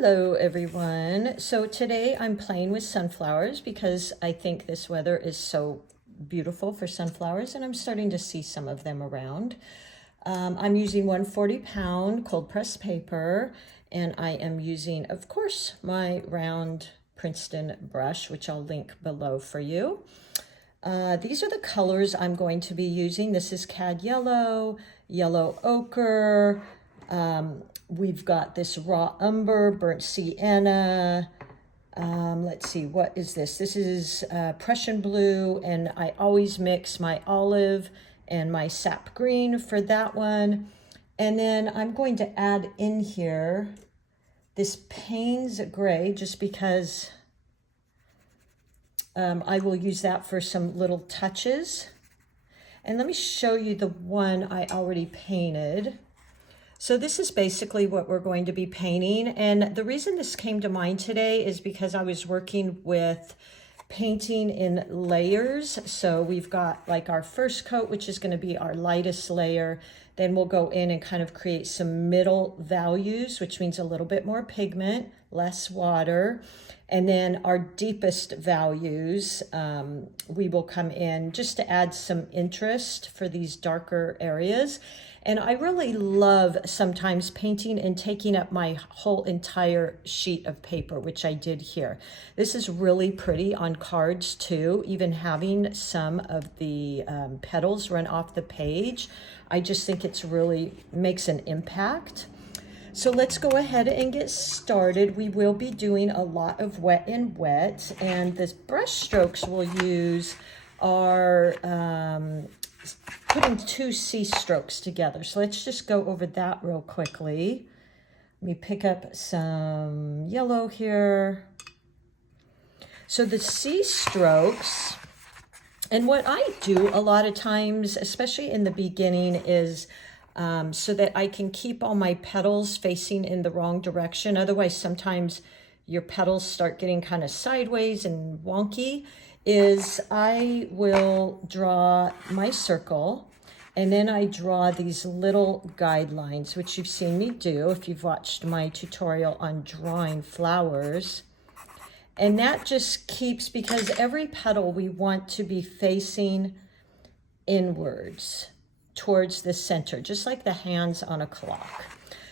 Hello everyone. So today I'm playing with sunflowers because I think this weather is so beautiful for sunflowers and I'm starting to see some of them around. I'm using 140-pound cold pressed paper and I am using, of course, my round Princeton brush, which I'll link below for you. These are the colors I'm going to be using. This is cad yellow, yellow ochre, we've got this raw umber, burnt sienna. Let's see, what is this? This is Prussian blue, and I always mix my olive and my sap green for that one. And then I'm going to add in here this Payne's gray, just because I will use that for some little touches. And let me show you the one I already painted. So this is basically what we're going to be painting. And the reason this came to mind today is because I was working with painting in layers. So we've got like our first coat, which is going to be our lightest layer. Then we'll go in and kind of create some middle values, which means a little bit more pigment, less water. And then our deepest values, we will come in just to add some interest for these darker areas. And I really love sometimes painting and taking up my whole entire sheet of paper, which I did here. This is really pretty on cards too, even having some of the petals run off the page. I just think it's really makes an impact. So let's go ahead and get started. We will be doing a lot of wet and wet, and the brush strokes we'll use are putting two C strokes together. So let's just go over that real quickly. Let me pick up some yellow here. So the C strokes, and what I do a lot of times, especially in the beginning, is so that I can keep all my petals facing in the wrong direction. Otherwise, sometimes your petals start getting kind of sideways and wonky, is I will draw my circle and then I draw these little guidelines, which you've seen me do if you've watched my tutorial on drawing flowers. And that just keeps, because every petal we want to be facing inwards towards the center, just like the hands on a clock.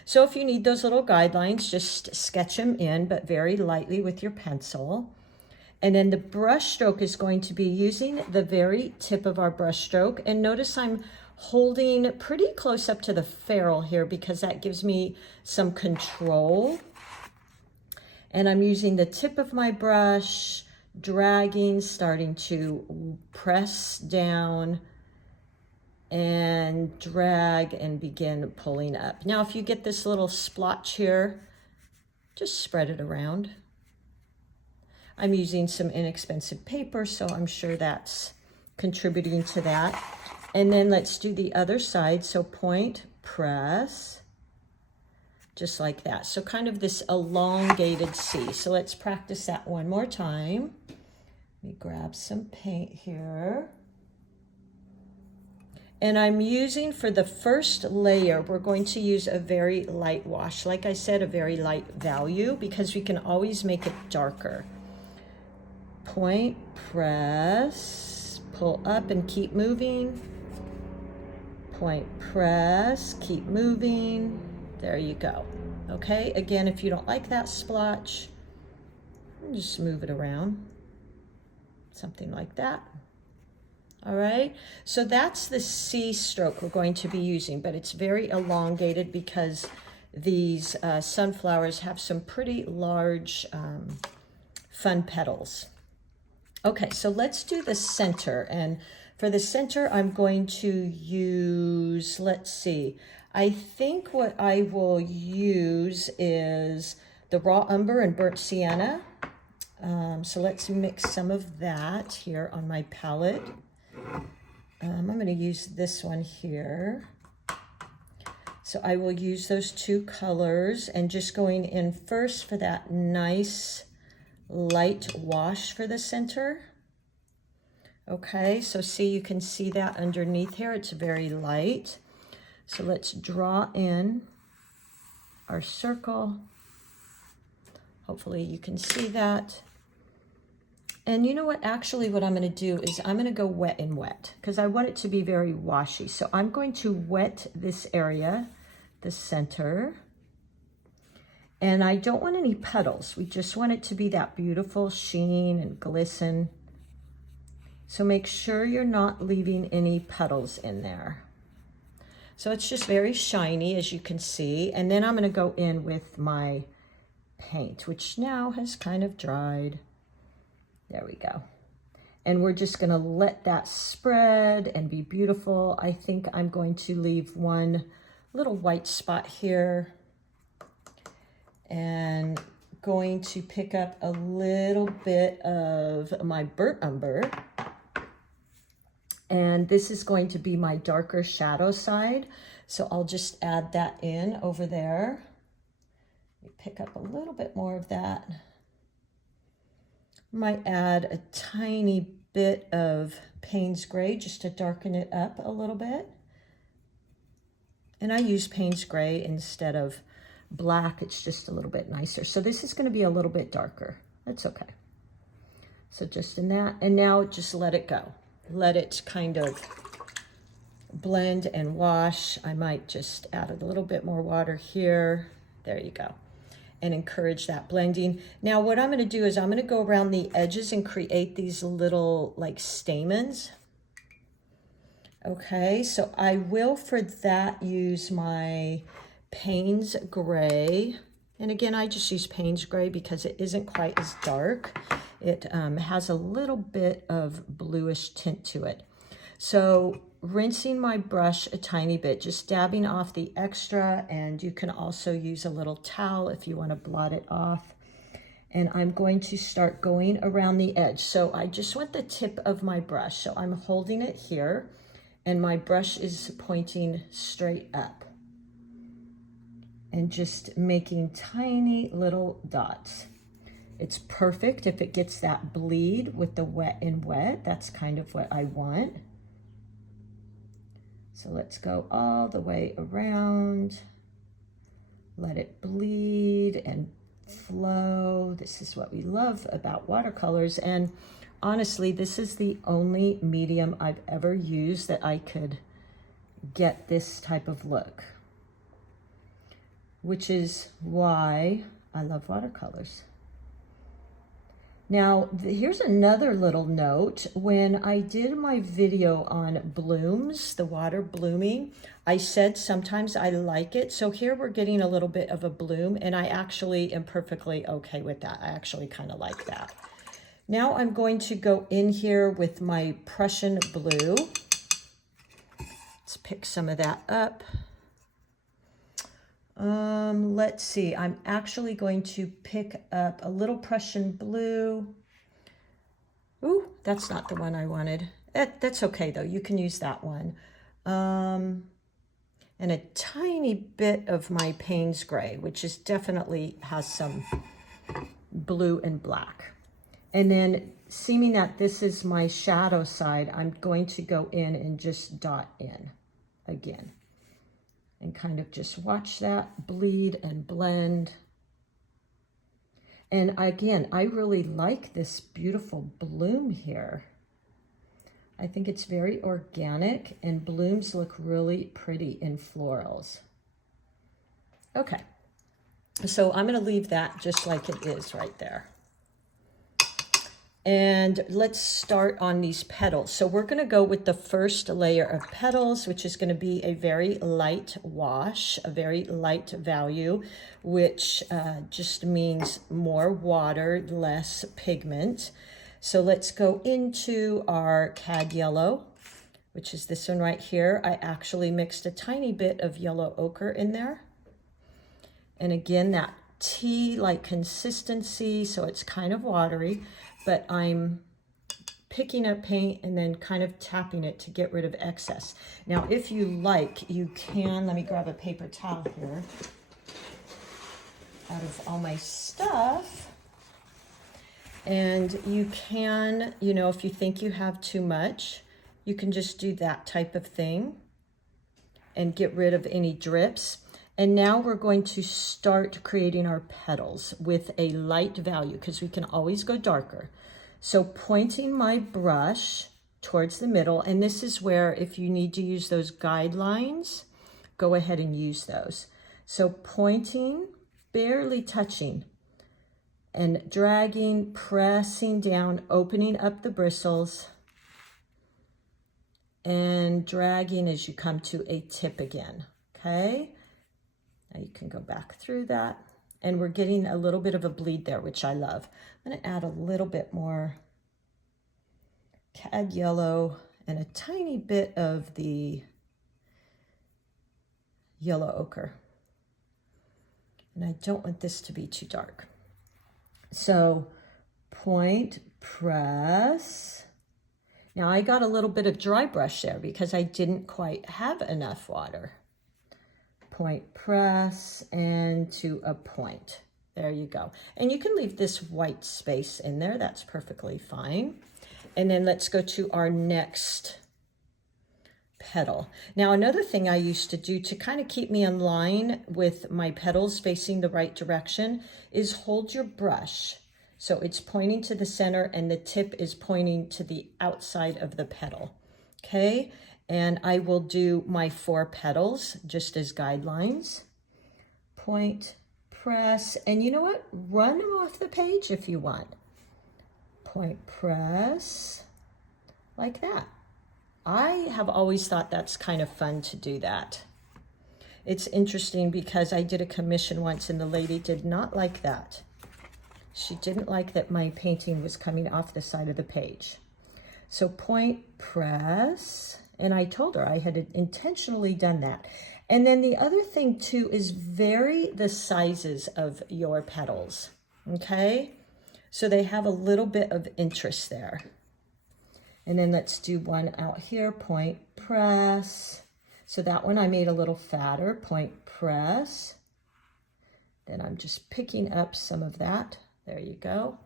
So if you need those little guidelines, just sketch them in, but very lightly with your pencil. And then the brush stroke is going to be using the very tip of our brush stroke. And notice I'm holding pretty close up to the ferrule here because that gives me some control. And I'm using the tip of my brush, dragging, starting to press down and drag and begin pulling up. Now, if you get this little splotch here, just spread it around. I'm using some inexpensive paper, so I'm sure that's contributing to that. And then let's do the other side. So point, press, just like that. So kind of this elongated C. So let's practice that one more time. Let me grab some paint here. And I'm using, for the first layer, we're going to use a very light wash. Like I said, a very light value, because we can always make it darker. Point, press, pull up and keep moving. Point, press, keep moving. There you go. Okay, again, if you don't like that splotch, just move it around. Something like that. All right, so that's the C stroke we're going to be using, but it's very elongated because these sunflowers have some pretty large, fun petals. Okay, so let's do the center. And for the center, I'm going to use, let's see, I think what I will use is the raw umber and burnt sienna. So let's mix some of that here on my palette. I'm going to use this one here. So I will use those two colors and just going in first for that nice light wash for the center. Okay, so see, you can see that underneath here, it's very light. So let's draw in our circle Hopefully you can see that. And you know what, actually what I'm gonna do is I'm gonna go wet and wet because I want it to be very washy. So I'm going to wet this area, the center. And I don't want any puddles. We just want it to be that beautiful sheen and glisten. So make sure you're not leaving any puddles in there. So it's just very shiny, as you can see. And then I'm gonna go in with my paint, which now has kind of dried. There we go. And we're just gonna let that spread and be beautiful. I think I'm going to leave one little white spot here and going to pick up a little bit of my burnt umber. And this is going to be my darker shadow side. So I'll just add that in over there. Pick up a little bit more of that. Might add a tiny bit of Payne's Gray just to darken it up a little bit. And I use Payne's Gray instead of black. It's just a little bit nicer. So this is going to be a little bit darker. That's okay. So just in that. And now just let it go. Let it kind of blend and wash. I might just add a little bit more water here. There you go. And encourage that blending. Now what I'm going to do is I'm going to go around the edges and create these little like stamens. Okay, so I will for that use my Payne's Gray. And again, I just use Payne's Gray because it isn't quite as dark. It has a little bit of bluish tint to it. So rinsing my brush a tiny bit, just dabbing off the extra, and you can also use a little towel if you want to blot it off. And I'm going to start going around the edge. So I just want the tip of my brush. So I'm holding it here and my brush is pointing straight up and just making tiny little dots. It's perfect if it gets that bleed with the wet and wet. That's kind of what I want. So let's go all the way around. Let it bleed and flow. This is what we love about watercolors. And honestly, this is the only medium I've ever used that I could get this type of look, which is why I love watercolors. Now, here's another little note. When I did my video on blooms, the water blooming, I said sometimes I like it. So here we're getting a little bit of a bloom, and I actually am perfectly okay with that. I actually kind of like that. Now I'm going to go in here with my Prussian blue. Let's pick some of that up. Let's see, I'm actually going to pick up a little Prussian blue. Ooh, that's not the one I wanted. That's okay though, you can use that one. And a tiny bit of my Payne's Gray, which is definitely has some blue and black. And then seeming that this is my shadow side, I'm going to go in and just dot in again. And kind of just watch that bleed and blend. And again, I really like this beautiful bloom here. I think it's very organic, and blooms look really pretty in florals. Okay, so I'm gonna leave that just like it is right there. And let's start on these petals. So we're gonna go with the first layer of petals, which is gonna be a very light wash, a very light value, which just means more water, less pigment. So let's go into our cad yellow, which is this one right here. I actually mixed a tiny bit of yellow ochre in there. And again, that tea-like consistency, so it's kind of watery, but I'm picking up paint and then kind of tapping it to get rid of excess. Now, if you like, you can, let me grab a paper towel here out of all my stuff. And you can, you know, if you think you have too much, you can just do that type of thing and get rid of any drips. And now we're going to start creating our petals with a light value because we can always go darker. So pointing my brush towards the middle, and this is where if you need to use those guidelines, go ahead and use those. So pointing, barely touching, and dragging, pressing down, opening up the bristles, and dragging as you come to a tip again, okay? Now you can go back through that. And we're getting a little bit of a bleed there, which I love. I'm gonna add a little bit more cad yellow and a tiny bit of the yellow ochre. And I don't want this to be too dark. So point, press. Now I got a little bit of dry brush there because I didn't quite have enough water. Point, press, and to a point. There you go. And you can leave this white space in there. That's perfectly fine. And then let's go to our next petal. Now, another thing I used to do to kind of keep me in line with my petals facing the right direction is hold your brush. So it's pointing to the center and the tip is pointing to the outside of the petal. Okay. And I will do my 4 petals just as guidelines. Point, press, and you know what? Run them off the page if you want. Point, press, like that. I have always thought that's kind of fun to do that. It's interesting because I did a commission once and the lady did not like that. She didn't like that my painting was coming off the side of the page. So point, press, and I told her I had intentionally done that. And then the other thing too is vary the sizes of your petals, okay? So they have a little bit of interest there. And then let's do one out here, point, press. So that one I made a little fatter, point, press. Then I'm just picking up some of that. There you go.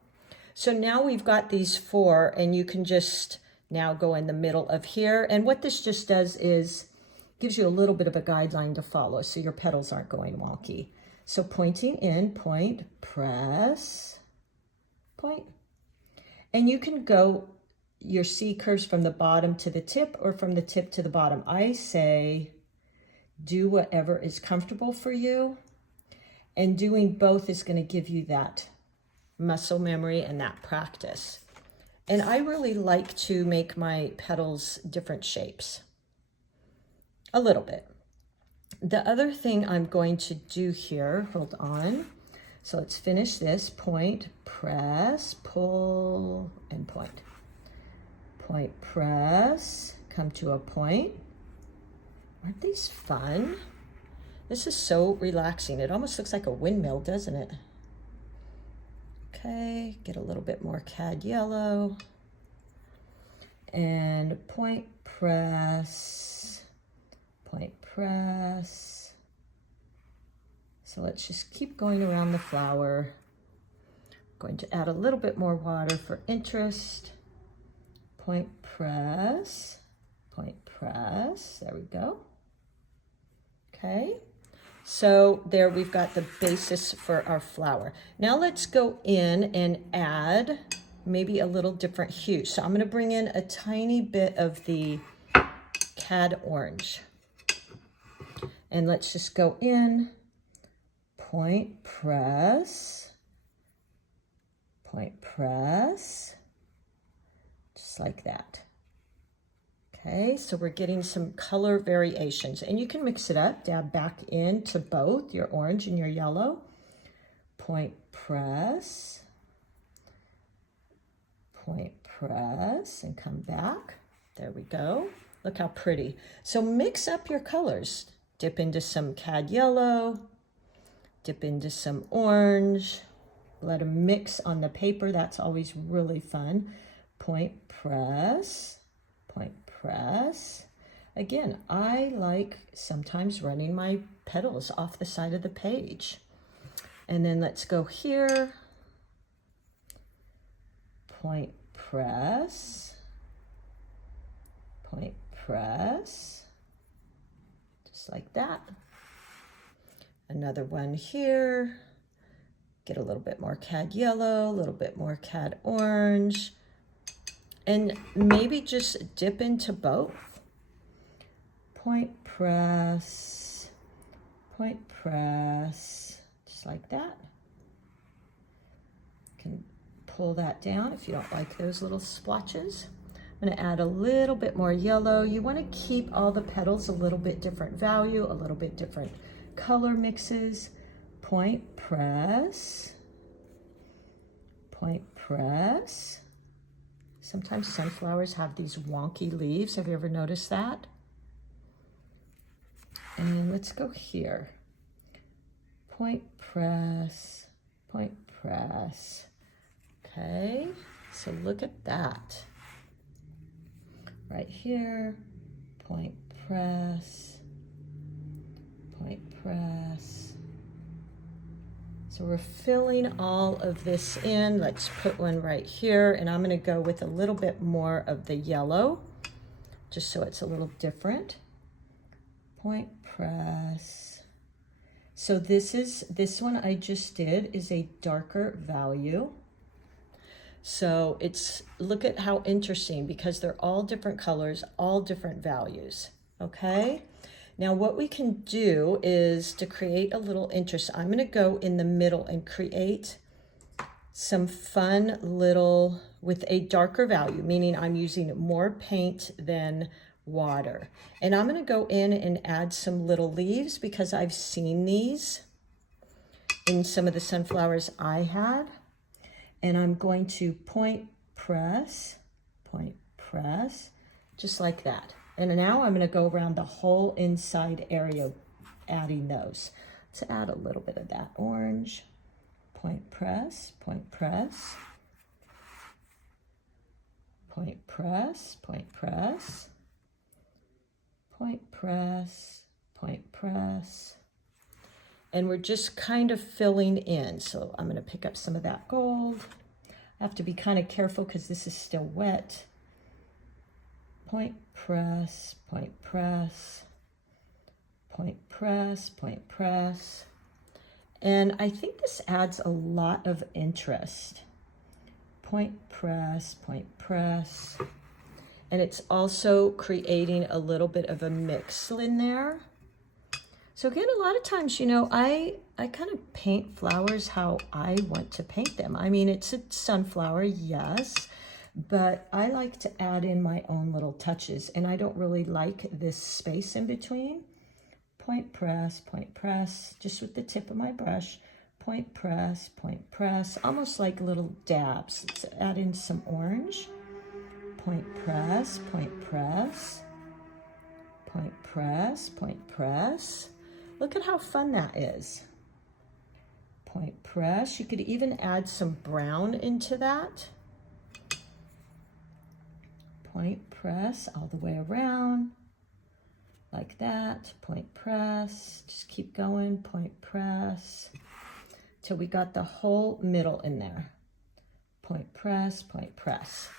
So now we've got these 4 and you can just now go in the middle of here. And what this just does is gives you a little bit of a guideline to follow so your petals aren't going wonky. So pointing in, point, press, point. And you can go your C curves from the bottom to the tip or from the tip to the bottom. I say do whatever is comfortable for you. And doing both is going to give you that muscle memory and that practice. And I really like to make my petals different shapes. A little bit. The other thing I'm going to do here, hold on. So let's finish this. Point, press, pull, and point. Point, press, come to a point. Aren't these fun? This is so relaxing. It almost looks like a windmill, doesn't it? Okay, get a little bit more cad yellow. And point, press, point, press. So let's just keep going around the flower. I'm going to add a little bit more water for interest. Point, press, point, press. There we go. Okay. So there we've got the basis for our flower. Now let's go in and add maybe a little different hue. So I'm going to bring in a tiny bit of the cad orange. And let's just go in, point, press, just like that. Okay, so we're getting some color variations and you can mix it up, dab back into both your orange and your yellow. Point, press, and come back. There we go. Look how pretty. So mix up your colors. Dip into some cad yellow, dip into some orange, let them mix on the paper. That's always really fun. Point, press, point, press. Again, I like sometimes running my petals off the side of the page. And then let's go here. Point, press, point, press, just like that. Another one here. Get a little bit more cad yellow, a little bit more cad orange, and maybe just dip into both. Point press, just like that. You can pull that down if you don't like those little splotches. I'm going to add a little bit more yellow. You want to keep all the petals a little bit different value, a little bit different color mixes. Point press, point press. Sometimes sunflowers have these wonky leaves. Have you ever noticed that? And let's go here. Point press, point press. Okay, so look at that. Right here, point press, point press. So we're filling all of this in. Let's put one right here, and I'm going to go with a little bit more of the yellow, just so it's a little different. Point press. So this one I just did is a darker value. So look at how interesting, because they're all different colors, all different values, okay? Now what we can do is to create a little interest. I'm gonna go in the middle and create some fun little, with a darker value, meaning I'm using more paint than water. And I'm gonna go in and add some little leaves because I've seen these in some of the sunflowers I had. And I'm going to point press, just like that. And now I'm going to go around the whole inside area adding those. Let's add a little bit of that orange. Point press, point press, point press, point press, point press, point press. And we're just kind of filling in. So I'm going to pick up some of that gold. I have to be kind of careful because this is still wet. Point press, point press, point press, point press. And I think this adds a lot of interest. Point press, point press. And it's also creating a little bit of a mix in there. So again, a lot of times, you know, I kind of paint flowers how I want to paint them. I mean, it's a sunflower, yes, but I like to add in my own little touches, and I don't really like this space in between. Point press, just with the tip of my brush. Point press, almost like little dabs. Let's add in some orange. Point press, point press, point press, point press. Look at how fun that is. Point press. You could even add some brown into that. Point press all the way around, like that. Point press. Just keep going. Point press till we got the whole middle in there. Point press, point press.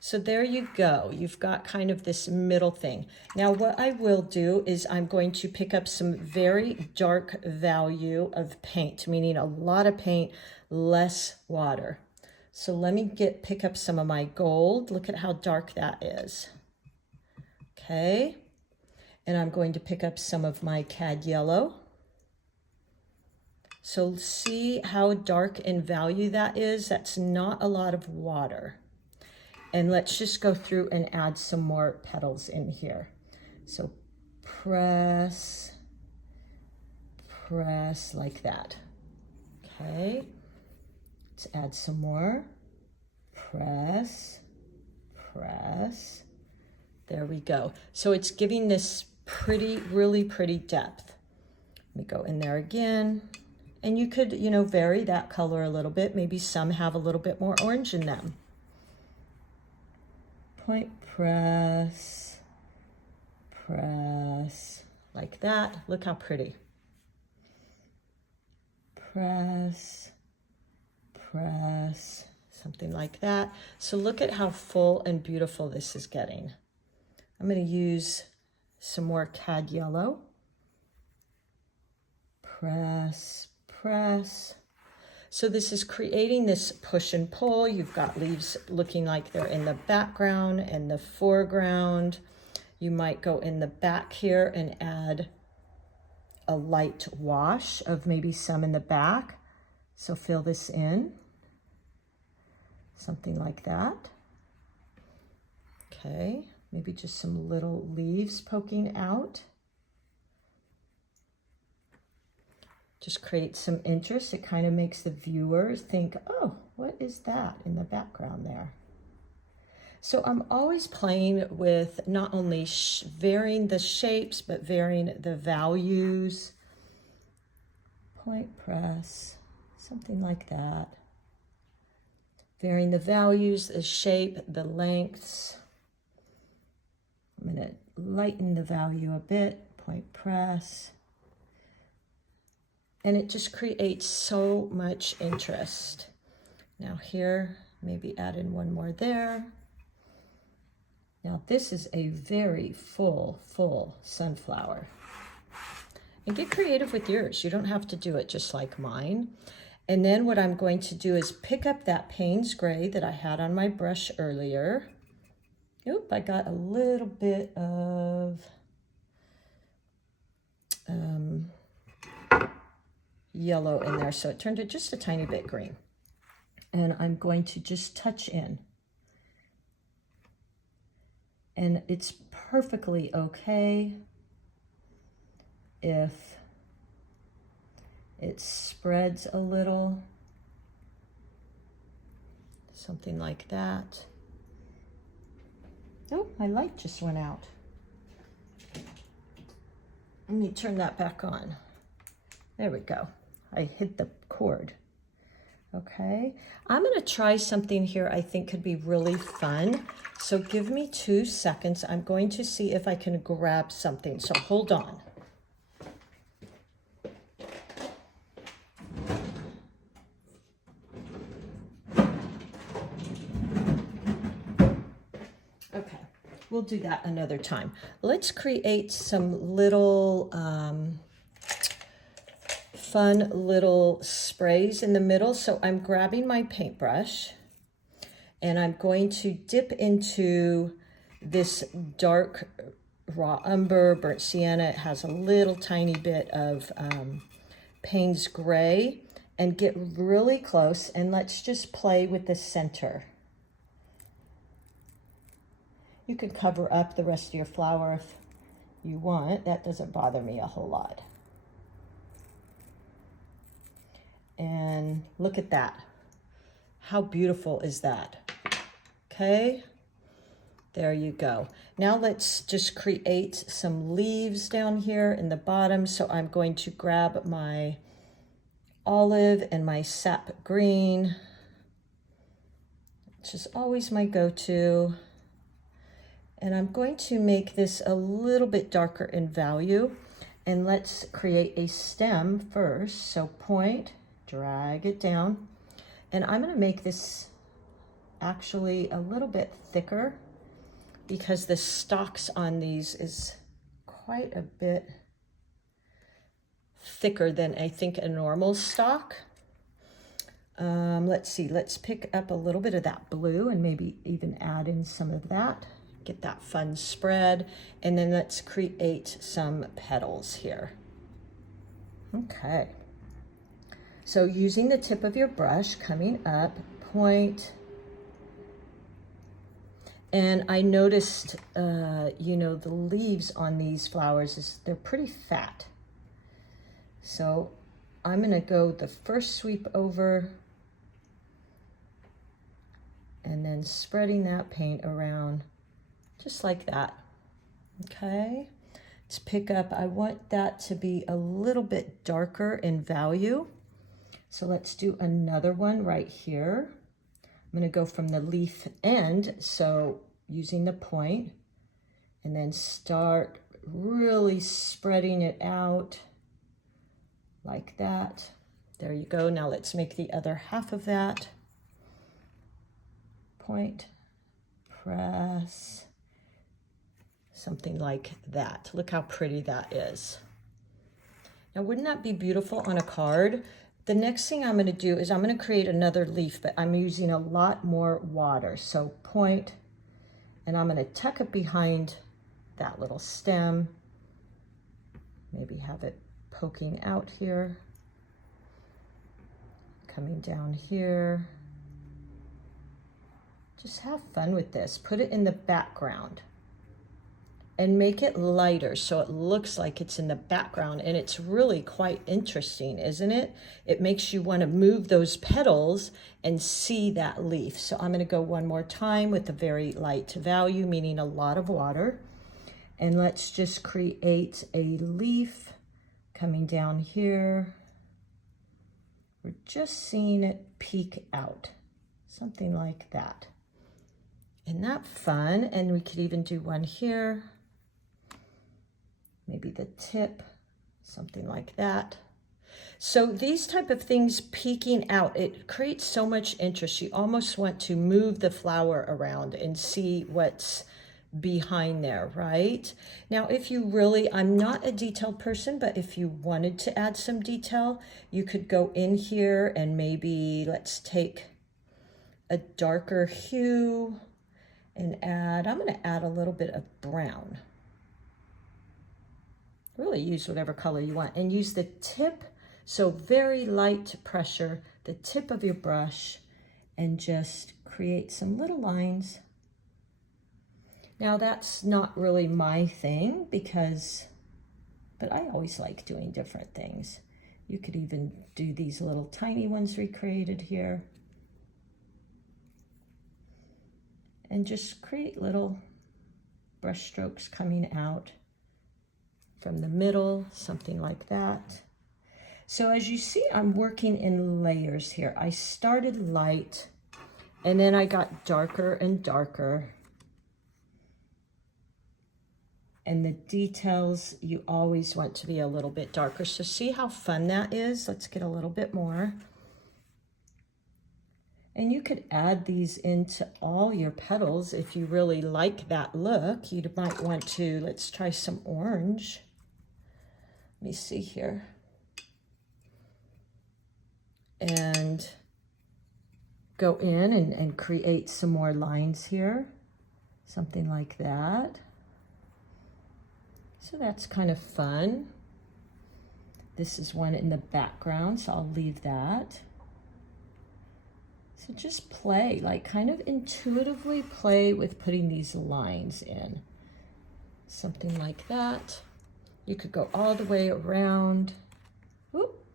So there you go. You've got kind of this middle thing. Now what I will do is I'm going to pick up some very dark value of paint, meaning a lot of paint, less water. So let me pick up some of my gold. Look at how dark that is. Okay. And I'm going to pick up some of my cad yellow. So see how dark in value that is? That's not a lot of water. And let's just go through and add some more petals in here. So press like that. Okay, let's add some more. Press. There we go. So it's giving this pretty, really pretty depth. Let me go in there again. And you could, you know, vary that color a little bit. Maybe some have a little bit more orange in them. Point press, like that. Look how pretty. Press, something like that. So look at how full and beautiful this is getting. I'm going to use some more cad yellow. press, press. So this is creating this push and pull. You've got leaves looking like they're in the background and the foreground. You might go in the back here and add a light wash of maybe some in the back. So fill this in, something like that. Okay, maybe just some little leaves poking out. Just create some interest. It kind of makes the viewers think, oh, what is that in the background there? So I'm always playing with not only varying the shapes, but varying the values. Point press, something like that. Varying the values, the shape, the lengths. I'm going to lighten the value a bit, point press. And it just creates so much interest. Now here, maybe add in one more there. Now this is a very full sunflower. And get creative with yours. You don't have to do it just like mine. And then what I'm going to do is pick up that Payne's Gray that I had on my brush earlier. Oop, I got a little bit of yellow in there, so it turned it just a tiny bit green. And I'm going to just touch in. And it's perfectly okay if it spreads a little, something like that. Oh, my light just went out. Let me turn that back on. There we go. I hit the cord. Okay, I'm going to try something here I think could be really fun. So give me 2 seconds. I'm going to see if I can grab something. So hold on. Okay, we'll do that another time. Let's create some little fun little sprays in the middle. So I'm grabbing my paintbrush and I'm going to dip into this dark raw umber, burnt sienna. It has a little tiny bit of Payne's Gray, and get really close, and let's just play with the center. You could cover up the rest of your flower if you want. That doesn't bother me a whole lot. And look at that. How beautiful is that? Okay, there you go. Now let's just create some leaves down here in the bottom. So I'm going to grab my olive and my sap green, which is always my go-to. And I'm going to make this a little bit darker in value. And let's create a stem first. So point, drag it down, and I'm going to make this actually a little bit thicker because the stalks on these is quite a bit thicker than I think a normal stalk. Let's see, let's pick up a little bit of that blue and maybe even add in some of that, get that fun spread, and then let's create some petals here. Okay. So using the tip of your brush, coming up, point, and I noticed, you know, the leaves on these flowers, they're pretty fat. So I'm gonna go the first sweep over and then spreading that paint around just like that, okay? Let's pick up, I want that to be a little bit darker in value. So let's do another one right here. I'm going to go from the leaf end, so using the point, and then start really spreading it out like that. There you go. Now let's make the other half of that. Point, press, something like that. Look how pretty that is. Now, wouldn't that be beautiful on a card? The next thing I'm going to do is I'm going to create another leaf, but I'm using a lot more water. So point, and I'm going to tuck it behind that little stem. Maybe have it poking out here, coming down here. Just have fun with this. Put it in the background and make it lighter so it looks like it's in the background, and it's really quite interesting, isn't it? It makes you want to move those petals and see that leaf. So I'm going to go one more time with a very light value, meaning a lot of water. And let's just create a leaf coming down here. We're just seeing it peek out, something like that. Isn't that fun? And we could even do one here. Maybe the tip, something like that. So these type of things peeking out, it creates so much interest. You almost want to move the flower around and see what's behind there, right? Now, if you really, I'm not a detailed person, but if you wanted to add some detail, you could go in here and maybe let's take a darker hue and add, I'm going to add a little bit of brown. Really use whatever color you want and use the tip, so very light pressure, the tip of your brush, and just create some little lines. Now that's not really my thing but I always like doing different things. You could even do these little tiny ones recreated here. And just create little brush strokes coming out from the middle, something like that. So as you see, I'm working in layers here. I started light and then I got darker and darker. And the details, you always want to be a little bit darker. So see how fun that is? Let's get a little bit more. And you could add these into all your petals if you really like that look. You might want to, let's try some orange. Let me see here. And go in and create some more lines here. Something like that. So that's kind of fun. This is one in the background, so I'll leave that. So just play, like kind of intuitively play with putting these lines in. Something like that. You could go all the way around. Whoop.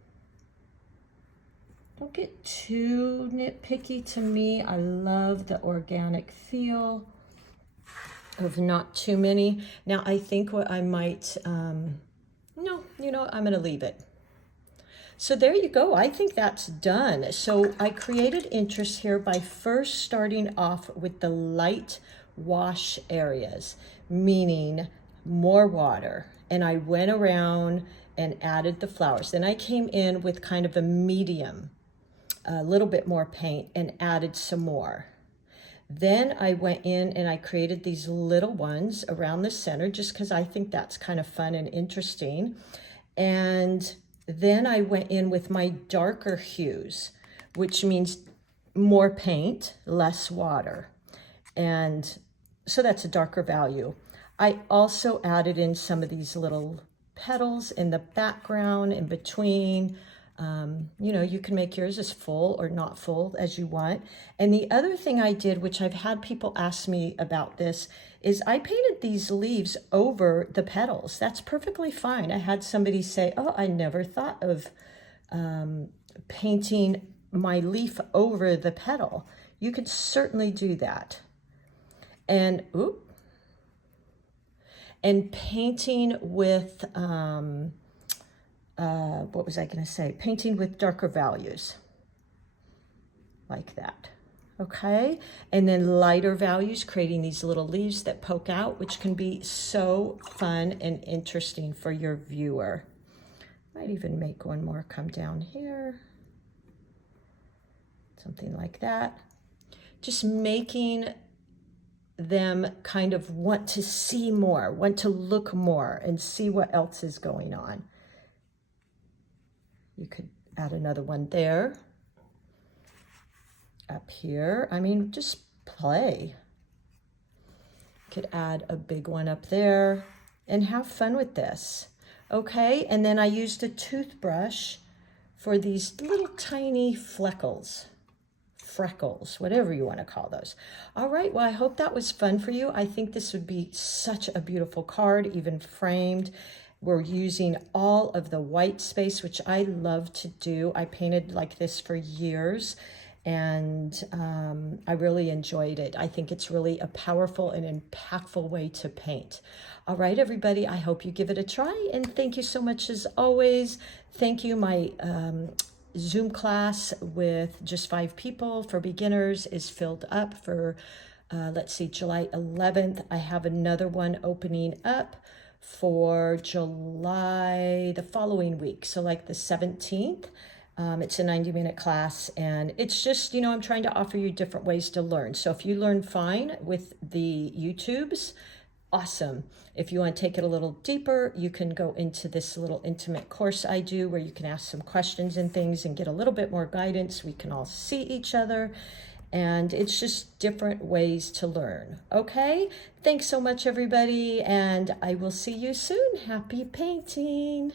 Don't get too nitpicky to me. I love the organic feel of not too many. Now I think what I might, no, you know, I'm gonna leave it. So there you go. I think that's done. So I created interest here by first starting off with the light wash areas, meaning more water. And I went around and added the flowers. Then I came in with kind of a medium, a little bit more paint, and added some more. Then I went in and I created these little ones around the center just because I think that's kind of fun and interesting. And then I went in with my darker hues, which means more paint, less water. And so that's a darker value. I also added in some of these little petals in the background, in between. You know, you can make yours as full or not full as you want. And the other thing I did, which I've had people ask me about this, is I painted these leaves over the petals. That's perfectly fine. I had somebody say, oh, I never thought of painting my leaf over the petal. You could certainly do that. And, and painting with, what was I going to say? Painting with darker values, like that. Okay, and then lighter values, creating these little leaves that poke out, which can be so fun and interesting for your viewer. Might even make one more come down here. Something like that. Just making them kind of want to see more, want to look more and see what else is going on. You could add another one there. Up here, I mean, just play. Could add a big one up there and have fun with this. Okay, and then I used a toothbrush for these little tiny freckles, whatever you want to call those. All right, well, I hope that was fun for you. I think this would be such a beautiful card, even framed. We're using all of the white space, which I love to do. I painted like this for years, and I really enjoyed it. I think it's really a powerful and impactful way to paint. All right, everybody, I hope you give it a try, and thank you so much as always. Thank you. My Zoom class with just 5 people for beginners is filled up for, let's see, July 11th. I have another one opening up for July, the following week, so like the 17th. It's a 90-minute class, and it's just, you know, I'm trying to offer you different ways to learn. So if you learn fine with the YouTubes, awesome. If you want to take it a little deeper, you can go into this little intimate course I do where you can ask some questions and things and get a little bit more guidance. We can all see each other, and it's just different ways to learn. Okay? Thanks so much, everybody, and I will see you soon. Happy painting.